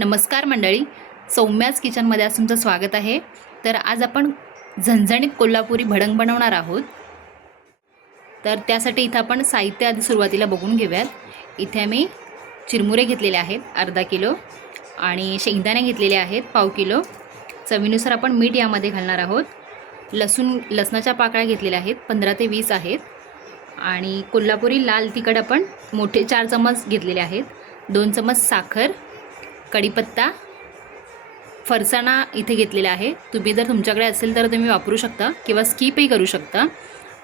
नमस्कार मंडळी, सौम्याच किचनमध्ये आज तुमचं स्वागत आहे। तर आज आपण झणझणीत कोल्हापुरी भडंग बनवणार आहोत। तर त्यासाठी इथं आपण साहित्य आधी सुरुवातीला बघून घेऊयात। इथे मी चिरमुरे घेतलेले आहेत अर्धा किलो आणि शेंगदाणे घेतलेले आहेत पाव किलो। चवीनुसार आपण मीठ यामध्ये घालणार आहोत। लसणाच्या पाकळ्या घेतलेल्या आहेत 15 ते 20 आहेत आणि कोल्हापुरी लाल तिखट आपण मोठे 4 चमच घेतलेले आहेत। 2 चमच साखर, कढीपत्ता, फरसाणा इथे घेतलेला आहे। तुम्ही जर तुमच्याकडे असेल तर तुम्ही वापरू शकता किंवा स्किपही करू शकता।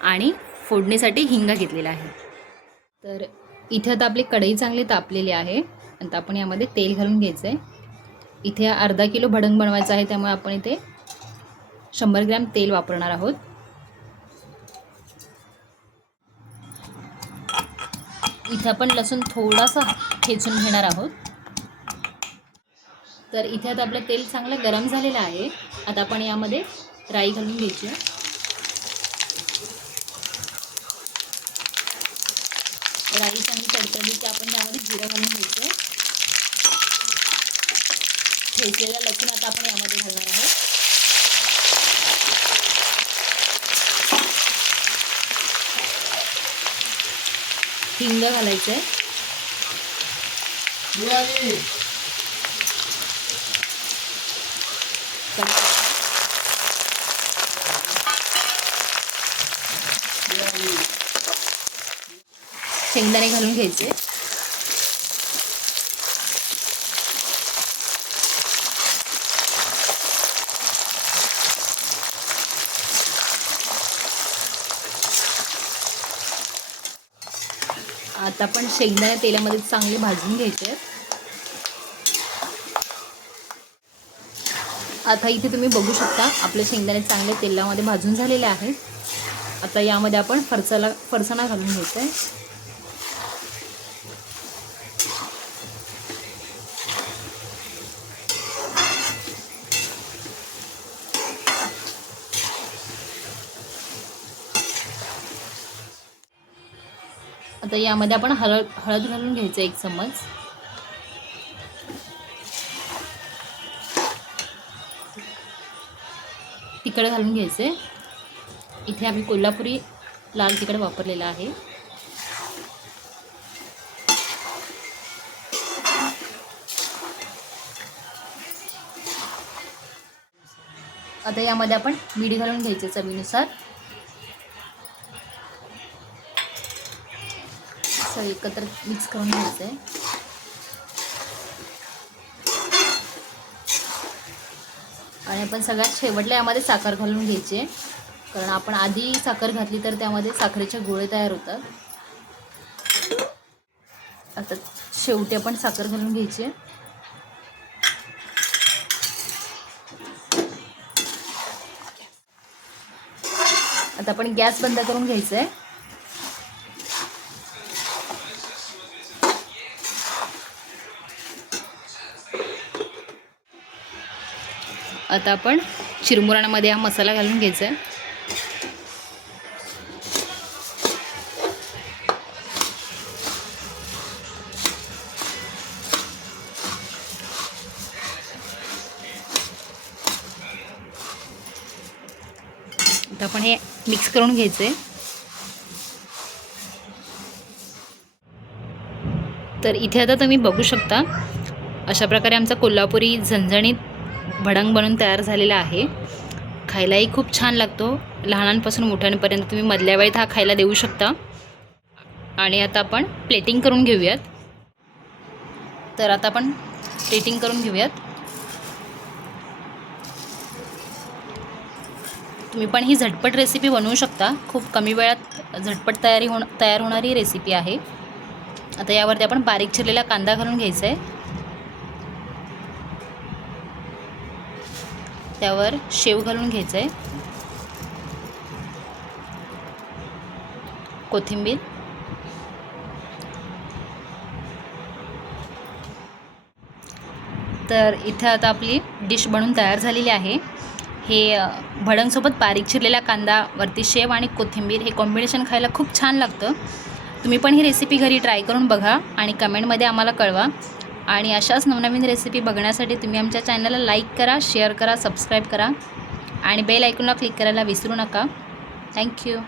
आणि फोडणीसाठी हिंग घेतलेला आहे। तर इथे आता आपली कढई चांगली तापलेली आहे। आता आपण यामध्ये तेल घालून घ्यायचं आहे। इथे अर्धा किलो भडंग बनवायचा आहे, त्यामुळे आपण इथे 100 ग्रॅम तेल वापरणार आहोत। इथे आपण लसूण थोडासा ठेचून घेणार आहोत। तर इथे आता आपलं तेल चांगलं गरम झालेलं आहे। आता आपण यामध्ये राई घालून घ्यायची। राई चांगली तडतडली की आपण त्यामध्ये जिरं घालून घ्यायचं। ठेचलेला लसूण आता आपण यामध्ये घालणार आहोत। हिंग घालायचं आहे। शेंगदाणे घालून घ्यायचे। आता आपण शेंगदाणे तेलामध्ये चांगले भाजून घ्यायचे। आता इथे तुम्ही बघू शकता आपले शेंगदाणे चांगले तेलामध्ये भाजून झालेले आहेत। आता यामध्ये आपण फरसाणा घालून घ्यायचा आहे। आता यामध्ये आपण हळद घालून घ्यायचं 1 चम्मच। तिखट घालून घ्यायचे। इथे आम्ही कोल्हापुरी लाल तिखट वापरलेला आहे। आता यामध्ये आपण मीठ घालून घ्यायचे चवीनुसार। एकत्र मिक्स करून घ्यायचं आहे। आणि आपण सगळ्यात शेवटला यामध्ये साखर घालून घ्यायची, कारण आपण आधी साखर घातली तर त्यामध्ये साखरेचे गोळे तयार होतात। आता शेवटी आपण साखर घालून घ्यायची। आता आपण गॅस बंद करून घ्यायचा आहे। आता आपण चिरमुरांमध्ये हा मसाला घालून घ्यायचा आहे। आता आपण हे मिक्स करून घ्यायचं आहे। तर इथे आता तुम्ही बघू शकता अशा प्रकारे आमचा कोल्हापुरी झणझणीत भडंग बनून तयार झालेला आहे। खायलाही खूप छान लागतो। लहानांपासून मोठ्यांपर्यंत तुम्ही मधल्या वेळेत हा खायला देऊ शकता। आणि आता आपण प्लेटिंग करून घेऊयात। तर आता आपण प्लेटिंग करून घेऊयात। तुम्ही पण ही झटपट रेसिपी बनवू शकता। खूप कमी वेळात झटपट तयार होणारी रेसिपी आहे। आता यावरती आपण बारीक चिरलेला कांदा घालून घ्यायचा आहे। त्यावर शेव घालून घ्यायचं आहे, कोथिंबीर, तर इथे आता आपली डिश बनून तयार झालेली आहे। हे भडंगसोबत बारीक चिरलेला कांदा, वरती शेव आणि कोथिंबीर हे कॉम्बिनेशन खायला खूप छान लागतं। तुम्ही पण ही रेसिपी घरी ट्राय करून बघा आणि कमेंटमध्ये आम्हाला कळवा। आणि अशाच नवनवीन रेसिपी बघण्यासाठी तुम्ही आमच्या चॅनलला लाईक करा, शेअर करा, सबस्क्राईब करा आणि बेल आयकॉनला क्लिक करायला विसरू नका. थँक्यू.